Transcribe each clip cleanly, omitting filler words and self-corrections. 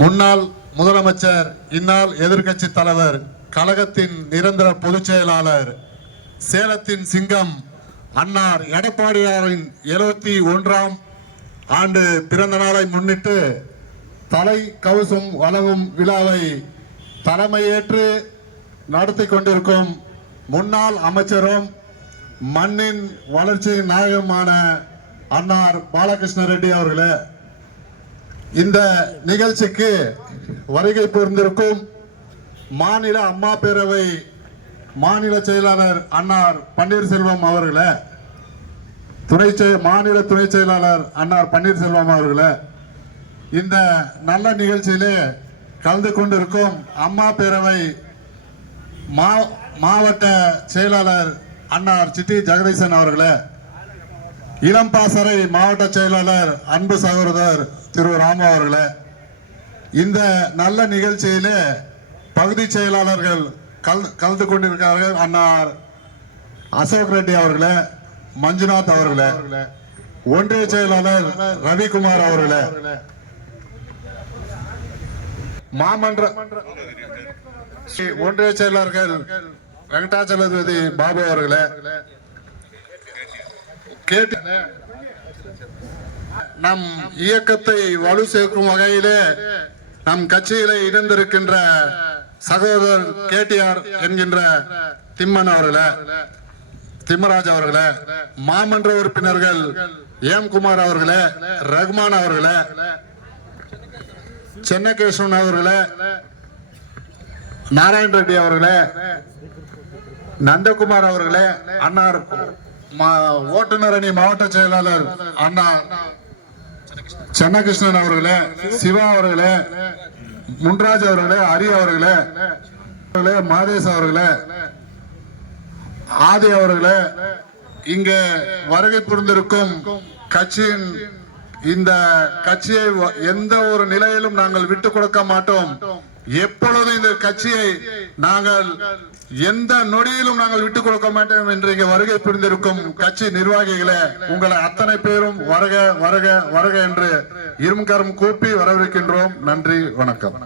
முன்னாள் முதலமைச்சர், இந்நாள் எதிர்க்கட்சி தலைவர், கழகத்தின் நிரந்தர பொதுச் செயலாளர், சேலத்தின் சிங்கம் அன்னார் எடப்பாடியாரின் 71ஆம் ஆண்டு பிறந்த நாளை முன்னிட்டு தலை கவசம் வழங்கும் விழாவை தலைமையேற்று நடத்தி கொண்டிருக்கும் முன்னாள் அமைச்சரும் மண்ணின் வளர்ச்சியின் நாயகமான அன்னார் பாலகிருஷ்ண ரெட்டி அவர்களே, இந்த நிகழ்ச்சிக்கு வருகை புரிந்திருக்கும் மாநில அம்மா பேரவை மாநில செயலாளர் அன்னார் பன்னீர்செல்வம் அவர்களே, மாநில துணை செயலாளர் அன்னார் பன்னீர்செல்வம் அவர்களே, இந்த நல்ல நிகழ்ச்சியிலே கலந்து கொண்டிருக்கும் அம்மா பேரவை மாவட்ட செயலாளர் அன்னார் சிட்டி ஜெகதீசன் அவர்களே, இளம்பாசறை மாவட்ட செயலாளர் அன்பு சகோதரர் திரு ராமு அவர்களே, இந்த நல்ல நிகழ்ச்சியிலே பகுதி செயலாளர்கள் கலந்து கொண்டிருக்கிறார்கள். அன்னார் அசோக் ரெட்டி அவர்களே, மஞ்சுநாத் அவர்களே, ஒன்றிய செயலாளர் ரவிக்குமார் அவர்களே, மாமன்ற ஒன்றிய செயலாளர்கள் வெங்கடாச்சலபதி பாபு அவர்களே, நம் இயக்கத்தை வலு சேர்க்கும் வகையிலே நம் கட்சியிலே இணைந்திருக்கின்ற சகோதரர் கேடிஆர் என்கின்ற திம்மன் அவர்களே, திம்மராஜ் அவர்களே, மாமன்ற உறுப்பினர்கள் எம் குமார் அவர்களே, ரகுமான் அவர்களே, சென்னகேஸ்வரன் அவர்களே, நாராயண ரெட்டி அவர்களே, நந்தகுமார் அவர்களே, அன்னார் ஓட்டுநர் அணி மாவட்ட செயலாளர் அண்ணா சென்னகிருஷ்ணன் அவர்களே, சிவா அவர்களே, முன்ராஜ் அவர்களே, ஹரி அவர்களே, மாதேஷ் அவர்களே, ஆதி அவர்களே, இங்க வருகை புரிந்திருக்கும் கட்சியின் இந்த கட்சியை எந்த ஒரு நிலையிலும் நாங்கள் விட்டுக் கொடுக்க மாட்டோம். எப்பொழுதும் இந்த கட்சியை நாங்கள் எந்த நொடியிலும் நாங்கள் விட்டுக் கொடுக்க மாட்டோம் என்று இங்கே வருகை புரிந்திருக்கும் கட்சி நிர்வாகிகளே, உங்களை அத்தனை பேரும் வருக வருக வருக என்று இருமுகரம் கூப்பி வரவேற்கின்றோம். நன்றி, வணக்கம்.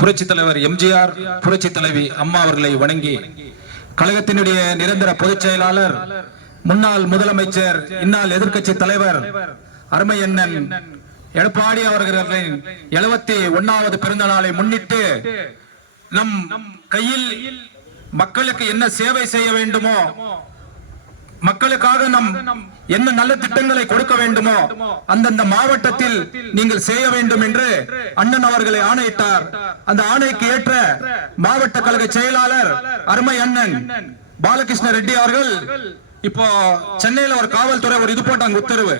புரட்சி தலைவர் எம்ஜிஆர், புரட்சி தலைவி அம்மா அவர்களை வணங்கி, கழகத்தினுடைய நிரந்தர பொதுச் செயலாளர், முன்னாள் முதலமைச்சர், இந்நாள் எதிர்க்கட்சி தலைவர் அருமை அண்ணன் எடப்பாடி அவர்களின் 71வது பிறந்த நாளை முன்னிட்டு நம் கையில் மக்களுக்கு என்ன சேவை செய்ய வேண்டுமோ, மக்களுக்காக நம் என்ன நல்ல திட்டங்களை கொடுக்க வேண்டுமோ அந்தந்த மாவட்டத்தில் நீங்கள் செய்ய வேண்டும் என்று அண்ணன் அவர்களை ஆணையிட்டார். அந்த ஆணைக்கு ஏற்ற மாவட்ட கழக செயலாளர் அருமை அண்ணன் பாலகிருஷ்ண ரெட்டி அவர்கள் இப்போ சென்னையில ஒரு காவல்துறை ஒரு இது போட்டாங்க உத்தரவு,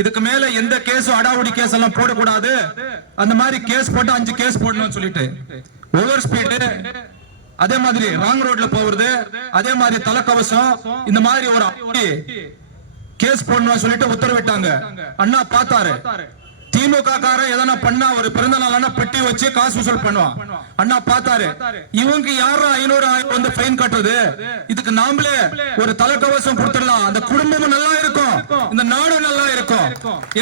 இதுக்கு மேல எந்த கேஸும் அடாவடி கேஸ் எல்லாம் போடக்கூடாது, அந்த மாதிரி கேஸ் போட்டு 5 கேஸ் போடணும்னு சொல்லிட்டு, ஓவர் ஸ்பீடு, அதே மாதிரி ராங் ரோட்ல போறது, அதே மாதிரி தலைக்கவசம், இந்த மாதிரி ஒரு கேஸ் போடணும் சொல்லிட்டு உத்தரவிட்டாங்க. அண்ணா பார்த்தாரு, திமுக காரன் எதனா பண்ணா ஒரு பிறந்த நாள் பெட்டி வச்சு காசு வசூல் பண்ணுவான். அண்ணா பார்த்தாரு, இவங்க யாரும் 500 வந்து ஃபைன் கட்டுறது, இதுக்கு நாமளே ஒரு தலைக்கவசம் கொடுத்துடலாம், அந்த குடும்பமும் நல்லா இருக்கும், இந்த நாடும் நல்லா இருக்கும்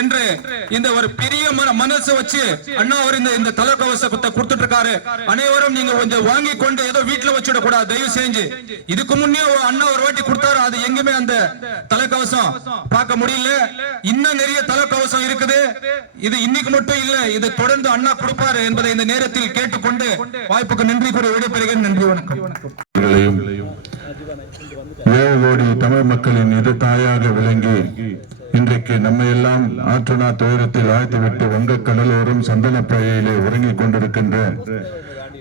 என்று இந்த ஒரு பெரிய மனசு வச்சு அண்ணா அவர் இந்த தலைக்கவசத்தை கொடுத்துட்டு இருக்காரு. அனைவரும் நீங்க கொஞ்சம் வாங்கி கொண்டு ஏதோ வீட்டுல வச்சுட கூடாது, தயவு செஞ்சு. இதுக்கு முன்னே அண்ணா ஒரு வாட்டி கொடுத்தாரு, அது எங்குமே அந்த தலைக்கவசம் பார்க்க முடியல. இன்னும் நிறைய தலைக்கவசம் இருக்குது, இது இன்னைக்கு மட்டும் இல்ல, இது தொடர்ந்து அண்ணா கொடுப்பாரு என்பதை இந்த நேரத்தில் கேட்டுக்கொண்டு வாய்ப்புக்கு நன்றி கூறி விடைபெறுகிறேன். நன்றி, வணக்கம். 7 கோடி தமிழ் மக்களின் இது தாயாக விளங்கி இன்றைக்கு நம்மை எல்லாம் ஆற்றனா துயரத்தில் ஆழ்த்திவிட்டு வங்க கடலோரம் சந்தன பழையிலே உறங்கிக் கொண்டிருக்கின்ற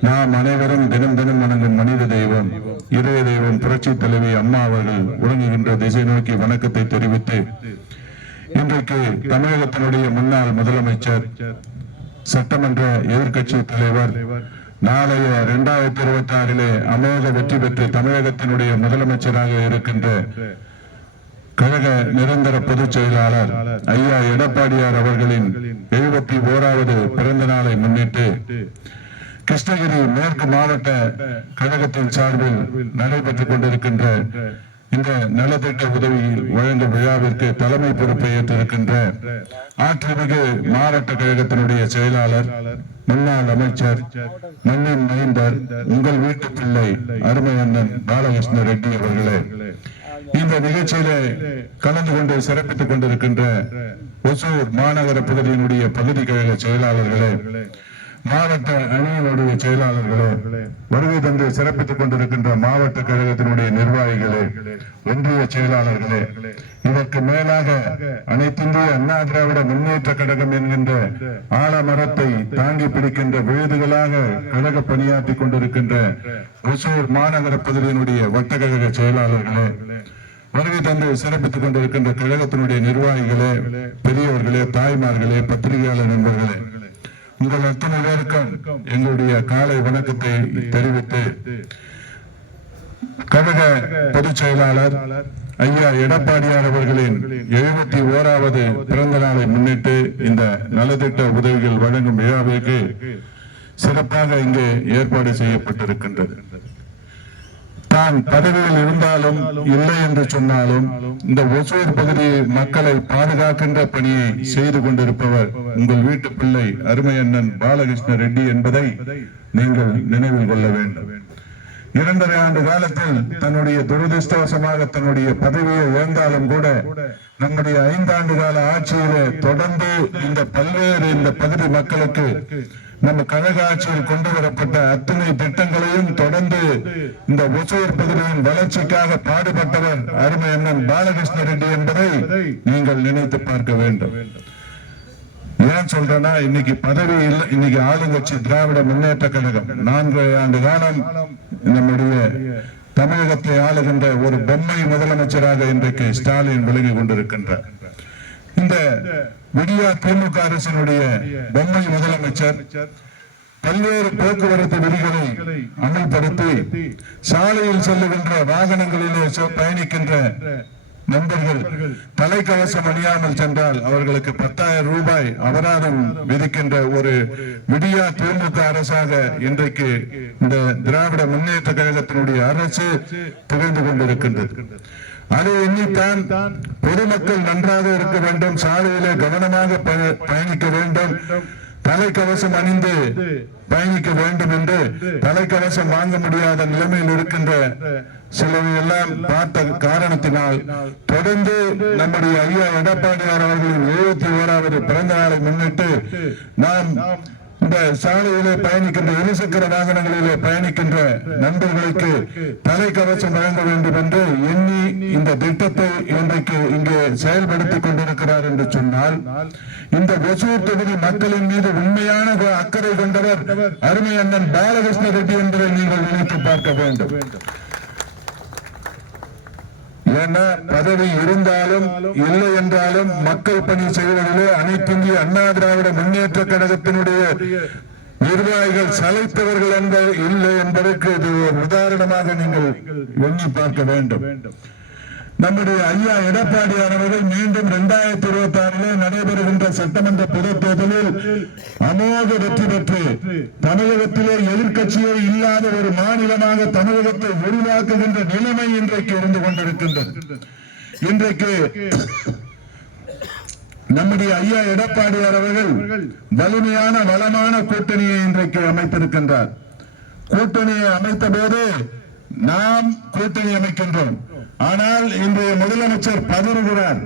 நாம் அனைவரும் தினம் தினம் வணங்கும் மனித தெய்வம், இதய தெய்வம் புரட்சி தலைவி அம்மா அவர்கள் உறங்குகின்ற திசை நோக்கி வணக்கத்தை தெரிவித்து, இன்றைக்கு தமிழகத்தினுடைய முன்னாள் முதலமைச்சர், சட்டமன்ற எதிர்க்கட்சி தலைவர், நாளைய 2026 அமோக வெற்றி பெற்று தமிழகத்தினுடைய முதலமைச்சராக இருக்கின்ற கழக நிரந்தர பொதுச் செயலாளர் ஐயா எடப்பாடியார் அவர்களின் 71வது பிறந்த நாளை முன்னிட்டு கிருஷ்ணகிரி மேற்கு மாவட்ட கழகத்தின் சார்பில் நடைபெற்றுக் கொண்டிருக்கின்ற இந்த நலத்திட்ட உதவி வழங்கும் விழாவிற்கு தலைமை பொறுப்பை ஏற்றிருக்கின்ற ஆற்றுமிகு மாவட்ட கழகத்தினுடைய செயலாளர், முன்னாள் அமைச்சர், மண்ணின் மைந்தர், உங்கள் வீட்டு பிள்ளை அருமை அண்ணன் பாலகிருஷ்ண ரெட்டி அவர்களே, இந்த நிகழ்ச்சியிலே கலந்து கொண்டு சிறப்பித்துக் கொண்டிருக்கின்ற ஒசூர் மாநகர பகுதியினுடைய பகுதி கழக செயலாளர்களே, மாவட்ட அணியினுடைய செயலாளர்களே, வருகை தந்து சிறப்பித்துக் கொண்டிருக்கின்ற மாவட்ட கழகத்தினுடைய நிர்வாகிகளே, ஒன்றிய செயலாளர்களே, இதற்கு மேலாக அனைத்திந்திய அண்ணா திராவிட முன்னேற்ற கழகம் என்கின்ற ஆலமரத்தை தாங்கி பிடிக்கின்ற விழுதுகளாக கழக பணியாற்றிக் கொண்டிருக்கின்ற ஒசூர் மாநகர பகுதியினுடைய வட்டக்கழக செயலாளர்களே, வருகை தந்து சிறப்பித்துக் கொண்டிருக்கின்ற கழகத்தினுடைய நிர்வாகிகளே, பெரியவர்களே, தாய்மார்களே, பத்திரிகையாளர் நண்பர்களே, உங்கள் அத்தனை பேருக்கும் எங்களுடைய காலை வணக்கத்தை தெரிவித்து, கழக பொதுச் செயலாளர் ஐயா எடப்பாடியார் அவர்களின் 71வது பிறந்த நாளை முன்னிட்டு இந்த நலத்திட்ட உதவிகள் வழங்கும் விழாவிற்கு சிறப்பாக இங்கே ஏற்பாடு செய்யப்பட்டிருக்கின்றது. தான் பதவியில் இருந்தாலும் இல்லை என்று சொன்னாலும் இந்த ஒசூர் பகுதி மக்களை பாதுகாக்கின்ற பணியை செய்து கொண்டிருப்பவர் உங்கள் வீட்டு பிள்ளை அருமை அண்ணன் பாலகிருஷ்ண ரெட்டி என்பதை நீங்கள் நினைவில் கொள்ள வேண்டும். 2.5 ஆண்டு காலத்தில் தன்னுடைய துரதிருஷ்டவசமாக தன்னுடைய பதவியை இழந்தாலும் கூட நம்முடைய 5 ஆண்டு கால ஆட்சியிலே தொடர்ந்து இந்த பல்வேறு இந்த பகுதி மக்களுக்கு நம்ம கழக ஆட்சியில் கொண்டு வரப்பட்ட அத்தனை திட்டங்களையும் தொடர்ந்து இந்த ஒசூர் பகுதியின் வளர்ச்சிக்காக பாடுபட்டவர் அருமை அண்ணன் பாலகிருஷ்ண ரெட்டி என்பதை நீங்கள் நினைத்து பார்க்க வேண்டும். ஏன் சொல்றேன்னா, இன்னைக்கு பதவி இல்லை, இன்னைக்கு ஆளுங்கட்சி திராவிட முன்னேற்ற கழகம் 4 ஆண்டு காலம் நம்முடைய தமிழகத்தை ஆளுகின்ற ஒரு பொம்மை முதலமைச்சராக இன்றைக்கு ஸ்டாலின் விளங்கி கொண்டிருக்கின்றார். இந்த விடியா திமுக அரசினுடைய பொம்மை முதலமைச்சர் பல்வேறு போக்குவரத்து விதிகளை அமல்படுத்தி சாலையில் செல்லுகின்ற வாகனங்களிலே பயணிக்கின்ற நண்பர்கள் தலைக்கவசம் அணியாமல் சென்றால் அவர்களுக்கு 10,000 ரூபாய் அபராதம் விதிக்கின்ற ஒரு விடியா திமுக அரசாக இன்றைக்கு இந்த திராவிட முன்னேற்ற கழகத்தினுடைய அரசு திகழ்ந்து கொண்டிருக்கின்றது. அதை எண்ணித்தான் பொதுமக்கள் நன்றாக இருக்க வேண்டும், சாலையிலே கவனமாக பயணிக்க வேண்டும், தலைக்கவசம் அணிந்து பயணிக்க வேண்டும் என்று தலைக்கவசம் வாங்க முடியாத நிலைமையில் இருக்கின்ற சிலரை எல்லாம் பார்த்த காரணத்தினால் தொடர்ந்து நம்முடைய ஐயா எடப்பாடியார் அவர்களின் 71வது பிறந்த நாளை முன்னிட்டு நாம் இந்த சாலையிலே பயணிக்கின்ற இருசக்கர வாகனங்களிலே பயணிக்கின்ற நண்பர்களுக்கு தலைக்கவசம் வழங்க வேண்டும் என்று எண்ணி இந்த திட்டத்தை இன்றைக்கு இங்கே செயல்படுத்திக் கொண்டிருக்கிறார் என்று சொன்னால், இந்த ஒசூர் தொகுதி மக்களின் மீது உண்மையான அக்கறை கொண்டவர் அருமை அண்ணன் பாலகிருஷ்ண ரெட்டி என்பதை நீங்கள் நினைத்து பார்க்க வேண்டும். ஏன்னா பதவி இருந்தாலும் இல்லை என்றாலும் மக்கள் பணி செய்வதிலே அனைத்திந்திய அண்ணா திராவிட முன்னேற்ற கழகத்தினுடைய நிர்வாகிகள் சளைத்தவர்கள் இல்லை என்பதற்கு இது ஒரு உதாரணமாக நீங்கள் எண்ணி பார்க்க வேண்டும். நம்முடைய ஐயா எடப்பாடியார் அவர்கள் மீண்டும் 2026 நடைபெறுகின்ற சட்டமன்ற பொதுத் தேர்தலில் அமோக வெற்றி பெற்று தமிழகத்திலே எதிர்க்கட்சியே இல்லாத ஒரு மாநிலமாக தமிழகத்தை உருவாக்குகின்ற நிலைமை இன்றைக்கு இருந்து கொண்டிருக்கின்றது. இன்றைக்கு நம்முடைய ஐயா எடப்பாடியார் அவர்கள் வலிமையான வளமான கூட்டணியை இன்றைக்கு அமைத்திருக்கின்றார். கூட்டணியை அமைத்த போது நாம் கூட்டணி அமைக்கின்றோம், ஆனால் இன்றைய முதலமைச்சர் பதறுகிறார்.